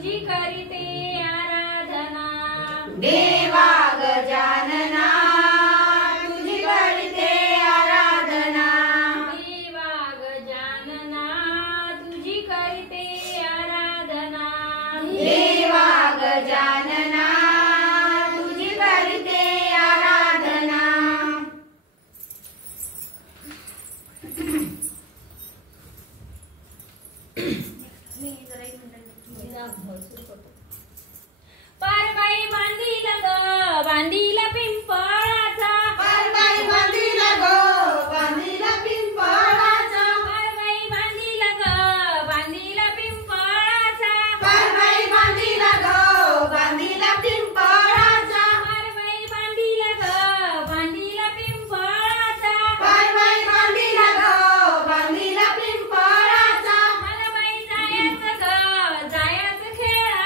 तुझी करीते आराधना। देवा गजानना तुझी करते आराधना। देवा गजानना तुझी करीते आराधना। देवा गजानना तुझी करते आराधना। पारबाई बांधील ग बांधील पिंपळाचा। पारबाई बांधील ग बांधील पिंपळाचा। पारबाई बांधील ग बांधील पिंपळाचा। पारबाई बांधील ग बांधील पिंपळाचा। पारबाई बांधील ग बांधील पिंपळाचा। पारबाई बांधील ग बांधील पिंपळाचा। मला बाई जायचं ग जायचं खेळायला।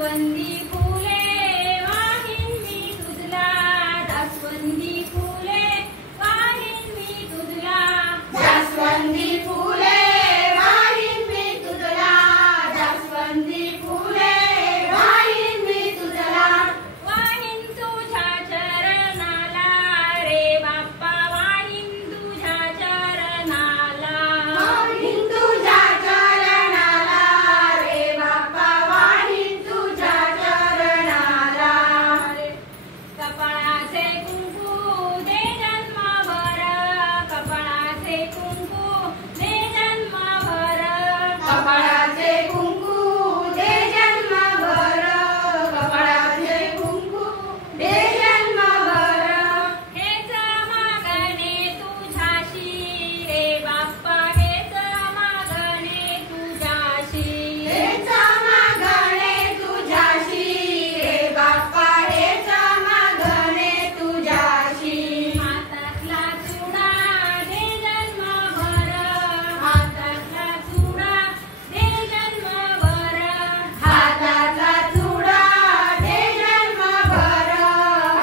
जास्वंदी फुले वाहीन मी तुझला, जास्वंदी फुले वाहीन मी तुझला, जास्वंदी फुले वाहीन मी तुझला, जास्वंदी फुले वाहीन मी तुझला, वाहीन तुझ्या चरणाला रे बाप्पा, वाहीन तुझ्या चरणाला, वाहीन तुझ्या चरणाला रे बाप्पा, वाहीन तुझ्या चरणाला, कपाळाचे कुंकू दे जन्मभर, कपाळाचे कुंकू दे जन्मभर, कपाळाचे कुंकू दे जन्मभर, कपाळाचे कुंकू दे जन्मभर, हेच मागणे तुझ्याशी रे बाप्पा, हेच मागणे तुझ्याशी, हेच मागणे तुझ्याशी रे बाप्पा, हेच मागणे तुझ्याशी, हातातला चुडा दे जन्मभर, हातातला चुडा दे जन्मभर, हातातला चुडा दे जन्मभर,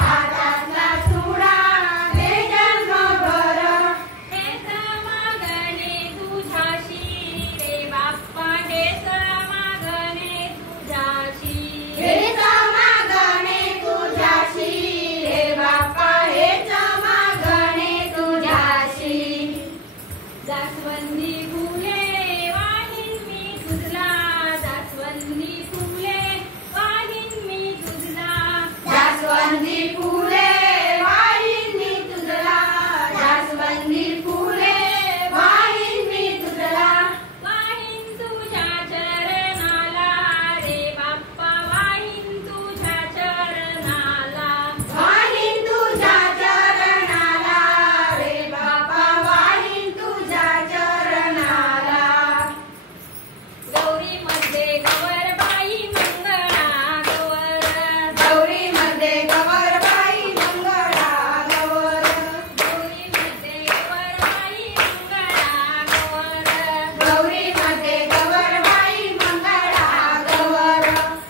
हातातला चुडा दे जन्मभर, हेच मागणे तुझ्याशी रे बाप्पा, हेच मागणे तुझ्याशी, हेच मागणे तुझ्याशी रे बाप्पा, हेच मागणे तुझ्याशी, जास्वंदी फुले वाहीन मी तुझला, जास्वंदी फुले वाहीन मी तुझला, जास्वंदी फुले वाहीन मी तुझला, जास्वंदी फुले वाहीन मी तुझला, वाहीन तुझ्या चरणाला रे बाप्पा, वाहीन तुझ्या चरणाला, वाहीन तुझ्या चरणाला रे बाप्पा, वाहीन तुझ्या चरणाला, गौरीमध्ये गवरबाई मंगळा गवर, गौरीमध्ये गवरबाई मंगळा गवर, गौरीमध्ये गवरबाई मंगळा गवर, गौरीमध्ये गवरबाई मंगळा गवर,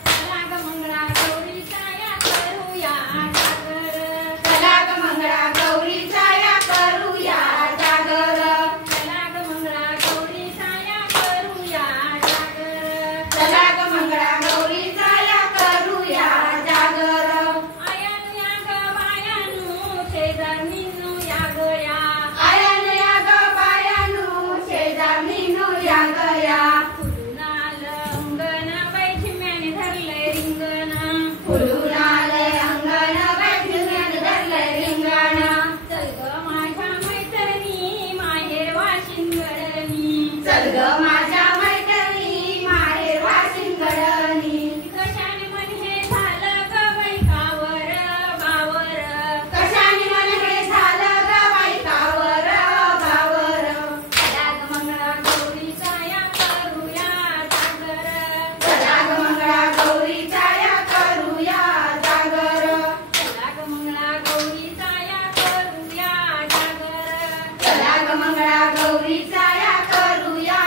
चला ग मंगळा गौरीचा या करूया जागर, चला ग मंगळा गौरीचा या करूया जागर, चला ग मंगळा गौरीचा या करूया जागर, चला ग मंगळा गौरीचा या करूया जागर, आयानु या ग बायानु शेजारणीनु या ग या, आयानु या ग बायानु शेजारणीनु या ग या, फुलून आलं अंगण बैठम्याने धरलंय रिंगण, फुलून आलंय अंगण बैठून धरलंय रिंगण, चल ग माझ्या मैत्रिणी माहेर वाशिंगडणी, चल ग माझ्या मैत्रिणी माहेर वाशिंगडणी, कशाने मन हे झालं ग बैकावर बावर, कशाने मन हे झालं ग बायकावर भावर, चला ग मंगळा गौरीचा या करूया जागर, चला ग मंगळा गौरीचा या करूया जागर, चला ग मंगळा गौरीचा या करूया जागर, चला ग मंगळा गौरीचा या करूया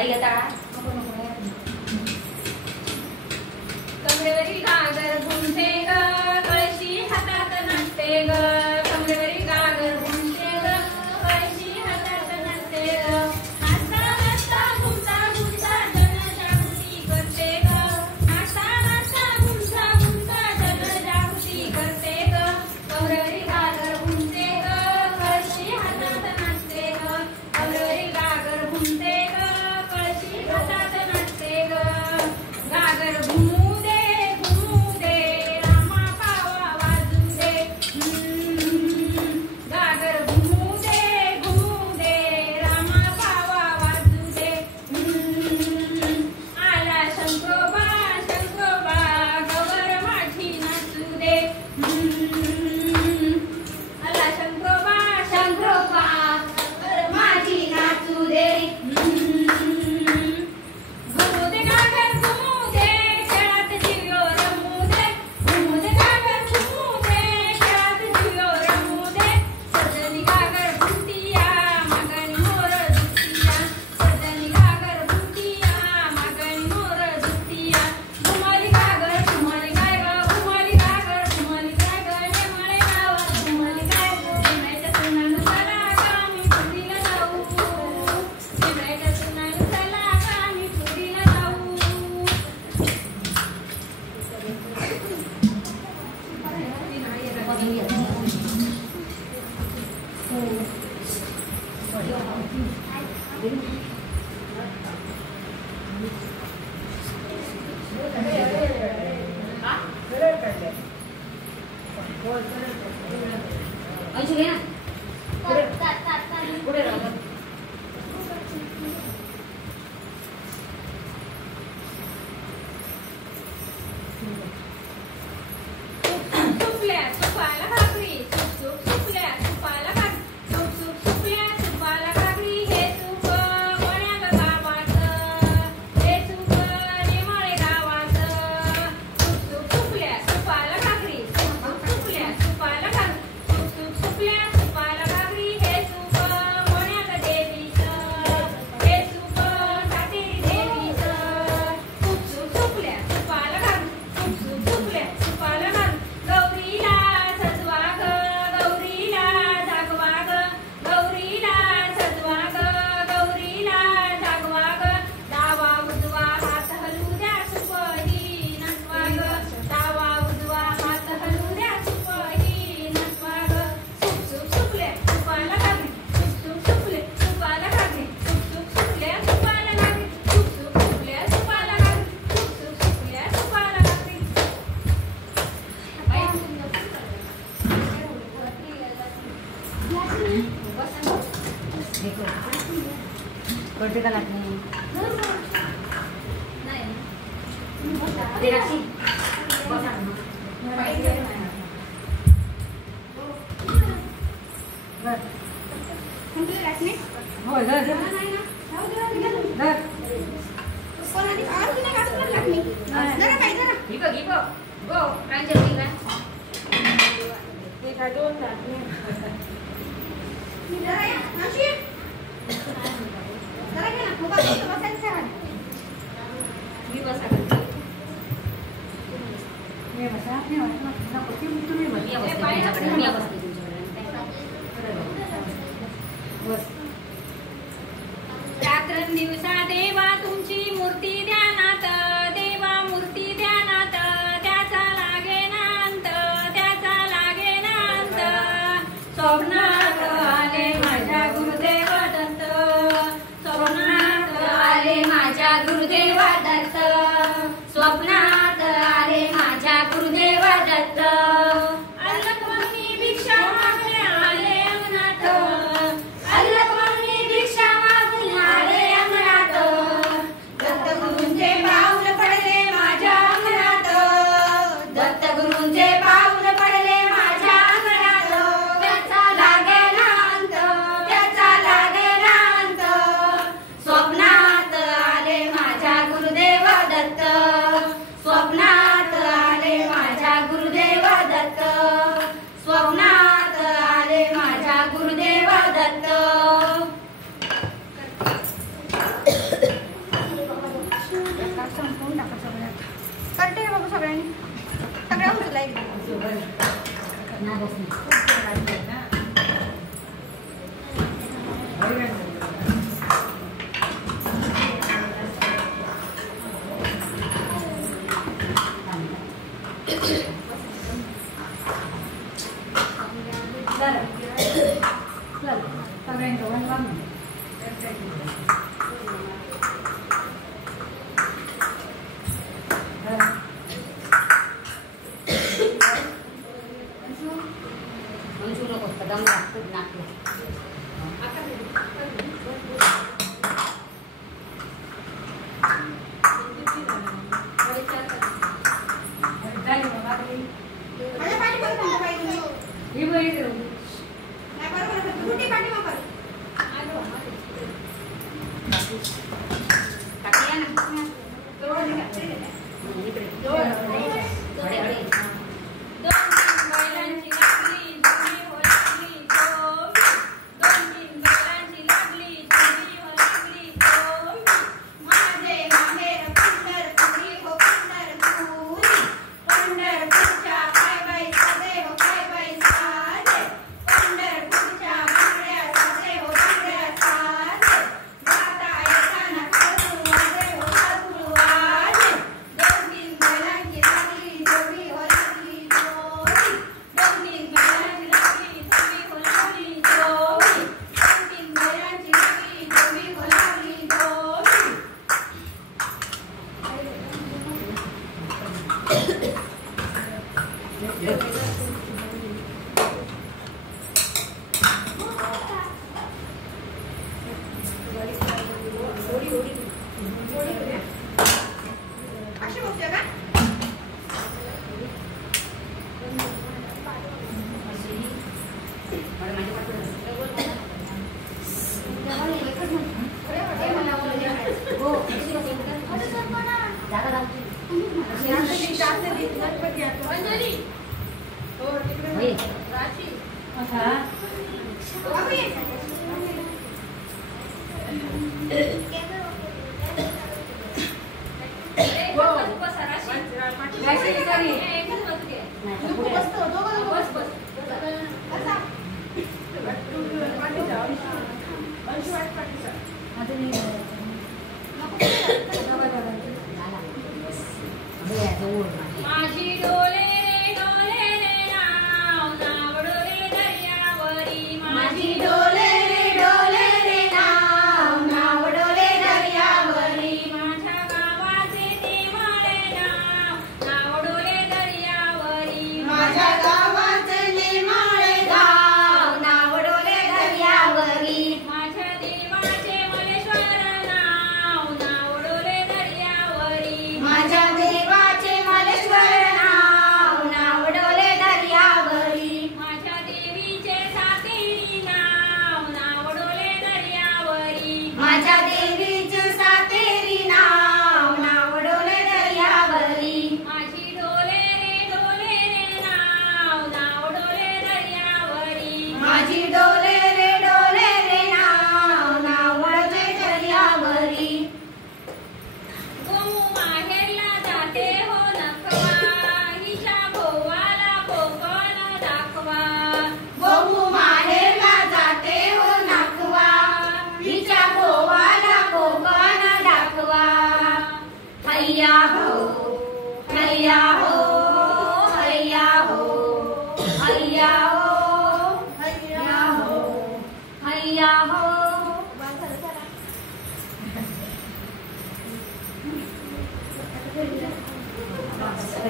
बाई येता कमरेवरील घागर घुमते ग कळशी हातात नसते ग कमरेवरील घागर घुमते ग कळशी हातात नसते ग नाचता नाचता घुमता घुमता जनजागृती करते ग नाचता नाचता घुमता घुमता जनजागृती करते ग कमरेवरील घागर घुमते ग कळशी हातात नसते ग कमरेवरील घागर घुमते ग कळशी हातात नसते ग घागर घुमू दे रामा पावा वाजू दे घागर घुमू दे रामा पावा वाजू दे आला शंकरोबा गवर माझी नाचू दे आला शंकरोबा गवर माझी नाचू दे घुमू दे घागर घुमू दे खेळात जीव रमू दे घुमू दे घागर घुमू दे खेळात जीव रमू दे सजनी घागर घुमतिया मागणी मोर दुखतिया सजनी घागर घुमतिया मागणी मोर दुखतिया घुमली घागर घुमली काय ग घुमली घागर घुमली काय ग नेमळे गावात घुमली काय नेमळ्याच्या सुनानं चला ग आम्ही पुरीला जाऊ नेमळ्याच्या सुनानं चला ग आम्ही पुरीला जाऊ अंशुली ना पुढे राहा सुपल्या सुपाला भाकरी सुप सुप सुपल्या सुपाला भाकरी सुप सुप सुपल्या सुपाला भाकरी हे सुप कोण्या गावात हे सुप नेमाळे गावात सुप सुप सुपल्या सुपाला भाकरी सुप सुप सुपल्या सुपाला भाकरी सुप सुप सुपल्या सुपाला भाकरी हे सुप कोण्या देवीचं हे सुप सातेरी देवीचं सुप सुप सुपल्या सुपाला भाकरी सुप सुप सुपल्या सुपाला भाकरी गौरीला सजवा ग गौरीला जागवा ग गौरीला सजवा ग गौरीला जागवा ग डावा उजवा हात हलू द्या सुपही नसवा ग डावा उजवा हात हलू द्या सुपही नसवा ग सुप सुप सुपल्या सुपाला घागरी सुप सुप सुपले सुपाला घागरी सुप सुप सुपल्या सुपाला घागरी सुप सुप सुपल्या सुपाला घागरी सुप सुप सुपल्या सुपाला घागरी कळते का लागणे नाही ते राशी होय घर गो प्रांजली ना मी बसा रात्रंदिवसा देवा तुमची मूर्ती ध्यानात देवा मूर्ती ध्यानात त्याचा लागे नांत त्याचा लागे नांत स्वप्नात आले माझ्या गुरुदेव दत्त स्वप्नात आले माझ्या गुरुदेव दत्त स्वप्नात आले माझ्या गुरुदेव दत्त अलग मम्मी भिक्षा करते का बाबा सगळ्यांनी सगळ्या उचला एक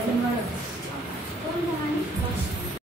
Gracias.